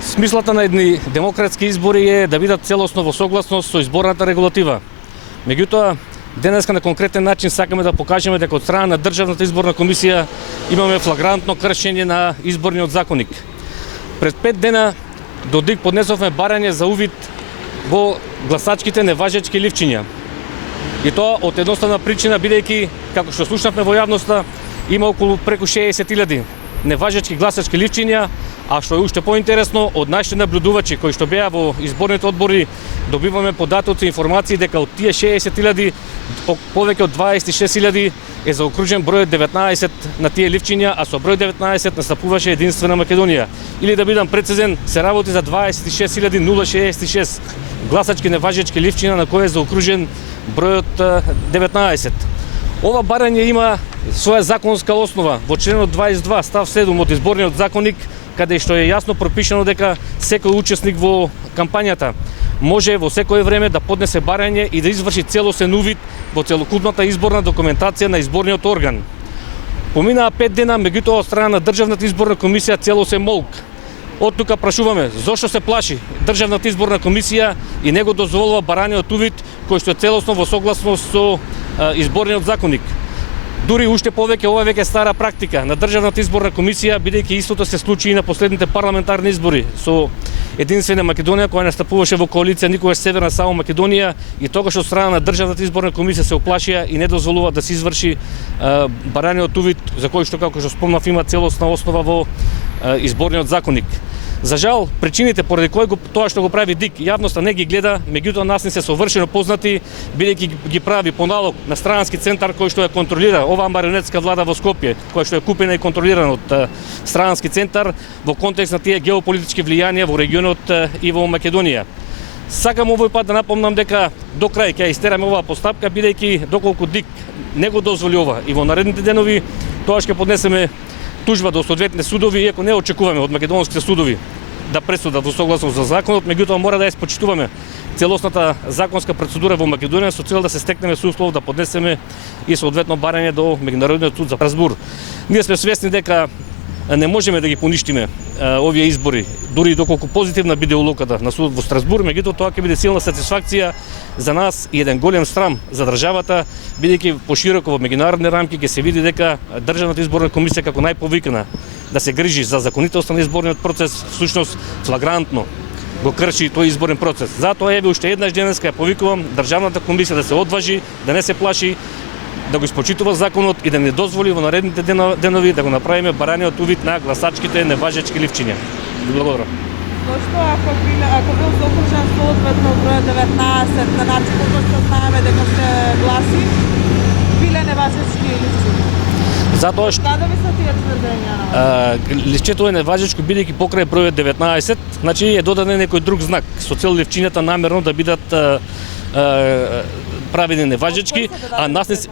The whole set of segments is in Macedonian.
Смислата на едни демократски избори е да бидат целосно во согласност со изборната регулатива. Меѓутоа, денеска на конкретен начин сакаме да покажеме дека од страна на Државната изборна комисија имаме флагрантно кршење на изборниот законник. Пред 5 дена до ДИК поднесовме барање за увид во гласачките неважечки ливчиња. И тоа од едноставна причина, бидејќи, како што слушнавме во јавноста, има околу преку 60.000 неважечки гласачки ливчиња, а што е уште поинтересно, од нашите наблюдувачи кои што беа во изборните одбори, добиваме податоци и информации дека од тие 60.000, повеќе од 26.000 е заокружен бројот 19 на тие ливчиња, а со број 19 настапуваше единствена Македонија. Или да бидам прецизен, се работи за 26.066 гласачки неважечки ливчиња на кои е заокружен бројот 19. Ова барање има своја законска основа во членот 22 став 7 од изборниот законник, каде што е јасно пропишано дека секој учесник во кампањата може во секое време да поднесе барање и да изврши целосен увид во целокупната изборна документација на изборниот орган. Поминаа 5 дена, меѓутоа од страна на Државната изборна комисија целосен молк. Од тука прашуваме зошто се плаши Државната изборна комисија и не го дозволува барањето увид кој што е целосно во согласност со изборниот законник. Дури уште повеќе, ова веќе стара практика на Државната изборна комисија, бидејќи истото се случи и на последните парламентарни избори со Единствена Македонија, која настапуваше во коалиција никогаш Северна само Македонија, и тогаш од страна на Државната изборна комисија се оплашија и не дозволува да се изврши барањето увид, за кој што, како што спомнав, има целосна основа во изборниот законник. За жал, причините поради кои тоа што го прави ДИК, јавноста не ги гледа, меѓутоа нас не се совршено познати, бидејќи ги прави по налог на странски центар кој што ја контролира оваа марионетска влада во Скопје, која што е купена и контролирана од странски центар во контекст на тие геополитички влијанија во регионот и во Македонија. Сакам овој пат да напомнам дека до крај ќе истераме оваа постапка, бидејќи доколку ДИК не го дозволи ова и во наредните денови, тоа ќе поднесеме тужба до соодветните судови, иако не очекуваме од македонските судови да пресудат во согласност со законот, меѓутоа мора да ја спочитуваме целосната законска процедура во Македонија со цел да се стекнеме со услов да поднесеме и соодветно барање до Меѓународниот суд за Страсбур. Ние сме свесни дека не можеме да ги поништиме овие избори, дури доколку позитивна биде улоката на судот во Страсбур, меѓутоа тоа ќе биде силна сатисфакција за нас и еден голем срам за државата, бидејќи пошироко во меѓународни рамки ќе се види дека Државната изборна комисија како најповикана да се грижи за законитоста на изборниот процес, всушност флагрантно го крши тој изборен процес. Затоа еве уште еднаш денеска ја повикувам Државната комисија да се одважи, да не се плаши, да го испочитува законот и да не дозволи во наредните денови да го направиме барањето увид на гласачките неважечки ливчиња. Благодарам. Зошто ако бил заокружен соодветно број 19 на начинот кој што знаеме дека се гласи, биле неважечки ливчиња? Затоа што Каде ви се тие тврдења? ливчето е неважечко бидејќи покрај бројот 19, значи е додаден некој друг знак со цел ливчињата намерно да бидат правени неважечки, а нас не се...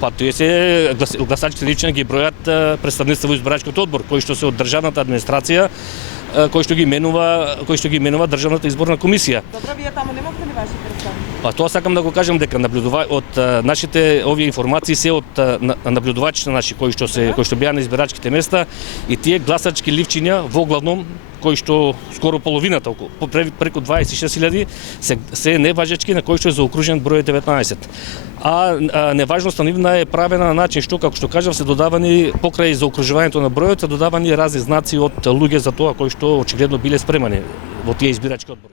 Па тие се гласачките ливчиња ги бројат представниците во избирачкиот одбор, кои што се од државната администрација, кој што ги менува Државната изборна комисија. Добро, вие таму немавте ли ваши представници? Па тоа сакам да го кажам дека од нашите овие информации се од наблюдувачите наши кои што беа на избирачките места, и тие гласачки ливчиња во главном кои што скоро половината, преку 26.000 се неважечки на кои што е заокружен број 19. А неважноста нивна е правена на начин што, како што кажав, се додавани покрај заокружувањето на бројот, се додавани разни знаци од луѓе за тоа кои што очигледно биле спремани во тие избирачки одбори.